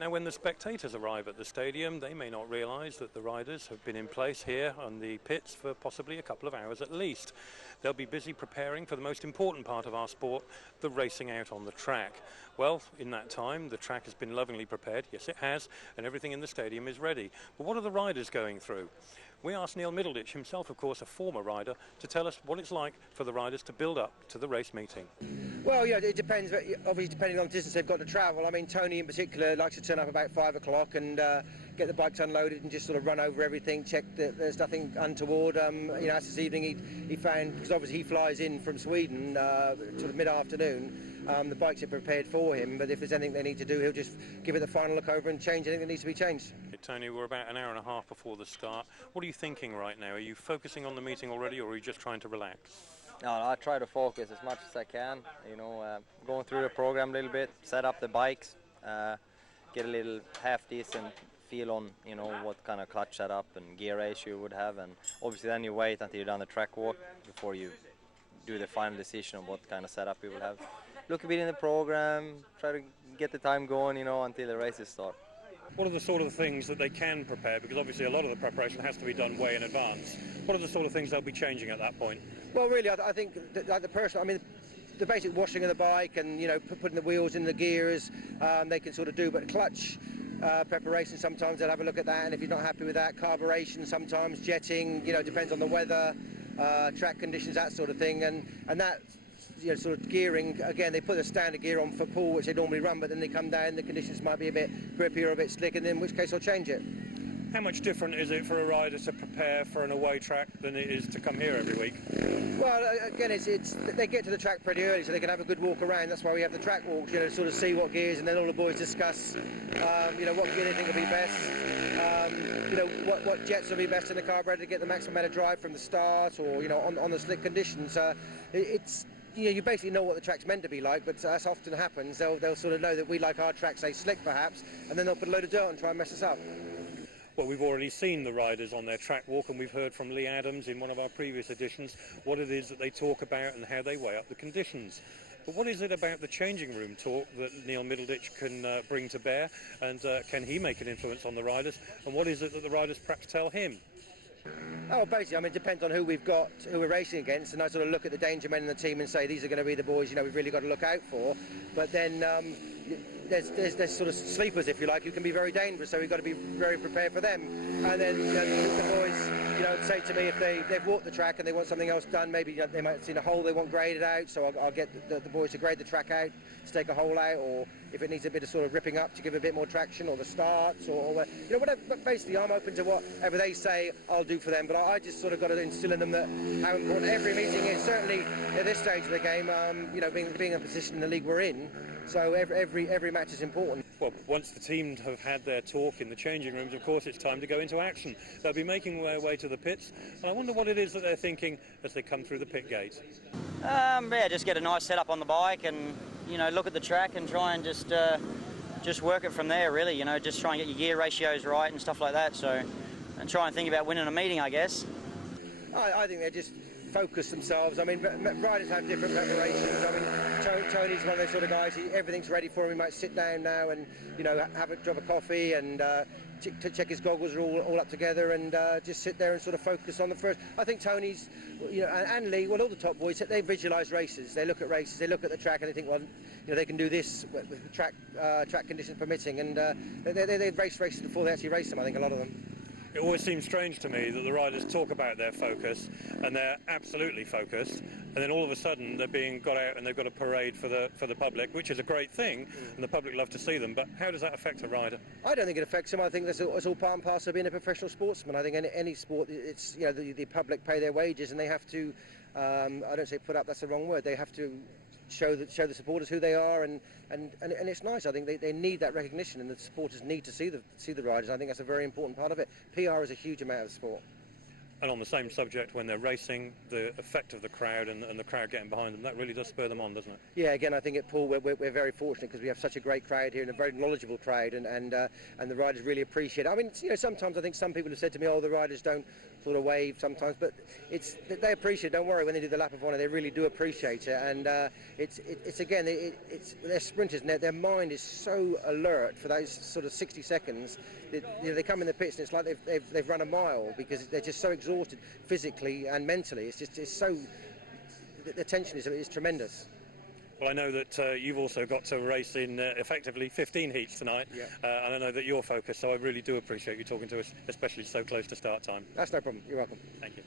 Now, when the spectators arrive at the stadium, they may not realise that the riders have been in place here on the pits for possibly a couple of hours at least. They'll be busy preparing for the most important part of our sport, the racing out on the track. Well, in that time, the track has been lovingly prepared. Yes, it has, and everything in the stadium is ready. But what are the riders going through? We asked Neil Middleditch, himself, of course, a former rider, to tell us what it's like for the riders to build up to the race meeting. Well, yeah, it depends, obviously depending on the distance they've got to travel. I mean, Tony in particular likes to turn up about 5 o'clock and get the bikes unloaded and just sort of run over everything, check that there's nothing untoward. You know, as this evening he found, because obviously he flies in from Sweden sort of mid-afternoon, the bikes are prepared for him, but if there's anything they need to do, he'll just give it the final look over and change anything that needs to be changed. Tony, we're about an hour and a half before the start. What are you thinking right now? Are you focusing on the meeting already, or are you just trying to relax? No, I try to focus as much as I can, you know, going through the program a little bit, set up the bikes, get a little half-decent feel on, you know, what kind of clutch setup and gear ratio you would have, and obviously then you wait until you're done the track walk before you do the final decision on what kind of setup you will have. Look a bit in the program, try to get the time going, you know, until the races start. What are the sort of things that they can prepare? Because obviously a lot of the preparation has to be done way in advance. What are the sort of things they'll be changing at that point? Well, really, I think like the basic washing of the bike and, you know, putting the wheels in the gears, they can sort of do, but clutch preparation, sometimes they'll have a look at that, and if you're not happy with that, carburation sometimes, jetting, you know, depends on the weather, track conditions, that sort of thing, and that, you know, sort of gearing, again, they put a standard gear on for Poole, which they normally run, but then they come down, the conditions might be a bit grippy or a bit slick, and in which case I'll change it. How much different is it for a rider to prepare for an away track than it is to come here every week? Well, again, they get to the track pretty early, so they can have a good walk around. That's why we have the track walks, you know, to sort of see what gears, and then all the boys discuss, you know, what gear they think will be best, you know, what jets will be best in the carburetor to get the maximum amount of drive from the start, or, you know, on the slick conditions. It's, you know, you basically know what the track's meant to be like, but as often happens, they'll sort of know that we like our track, say, slick perhaps, and then they'll put a load of dirt and try and mess us up. Well, we've already seen the riders on their track walk, and we've heard from Lee Adams in one of our previous editions what it is that they talk about and how they weigh up the conditions. But what is it about the changing room talk that Neil Middleditch can bring to bear, and can he make an influence on the riders, and what is it that the riders perhaps tell him? Oh, basically, I mean, it depends on who we've got, who we're racing against, and I sort of look at the danger men in the team and say these are going to be the boys, you know, we've really got to look out for. But then there's sort of sleepers, if you like, who can be very dangerous, so we've got to be very prepared for them. And then, you know, the boys, you know, say to me if they've walked the track and they want something else done, maybe, you know, they might have seen a hole they want graded out, so I'll get the boys to grade the track out, to take a hole out, or if it needs a bit of sort of ripping up to give a bit more traction, or the starts, or you know, whatever. But basically, I'm open to whatever they say I'll do for them, but I just sort of got to instill in them that how important every meeting is, certainly at this stage of the game, you know, being in a position in the league we're in, so every match is important. Well, once the team have had their talk in the changing rooms, of course, it's time to go into action. They'll be making their way to the pits, and I wonder what it is that they're thinking as they come through the pit gate. Yeah, just get a nice setup on the bike and, you know, look at the track and try and just work it from there, really, you know, just try and get your gear ratios right and stuff like that, so, and try and think about winning a meeting, I guess. I think they just focus themselves. I mean, riders have different preparations. I mean, Tony's one of those sort of guys, everything's ready for him. He might sit down now and, you know, have a drop of coffee and check his goggles are all up together and just sit there and sort of focus on the first. I think Tony's, you know, and Lee, well, all the top boys, they visualise races. They look at races, they look at the track and they think, well, you know, they can do this with the track conditions permitting, and they race races before they actually race them, I think, a lot of them. It always seems strange to me that the riders talk about their focus, and they're absolutely focused, and then all of a sudden they're being got out and they've got a parade for the public, which is a great thing, and the public love to see them. But how does that affect a rider? I don't think it affects them. I think it's all part and parcel of being a professional sportsman. I think any sport, it's, you know, the public pay their wages, and they have to. I don't say put up. That's the wrong word. They have to show the supporters who they are, and it's nice. I think they need that recognition, and the supporters need to see the riders. I think that's a very important part of it. PR is a huge amount of sport. And on the same subject, when they're racing, the effect of the crowd and the crowd getting behind them, that really does spur them on, doesn't it? Yeah, again, I think at Poole we're very fortunate because we have such a great crowd here and a very knowledgeable crowd, and the riders really appreciate it. I mean, you know, sometimes I think some people have said to me, oh, the riders don't sort of wave sometimes, but they appreciate it. Don't worry, when they do the lap of honour, they really do appreciate it, and they're sprinters and their mind is so alert for those sort of 60 seconds. They come in the pits and it's like they've run a mile because they're just so exhausted physically and mentally. It's so the tension is tremendous. Well, I know that you've also got to race in effectively 15 heats tonight, yeah. And I know that you're focused, so I really do appreciate you talking to us, especially so close to start time. That's no problem. You're welcome. Thank you.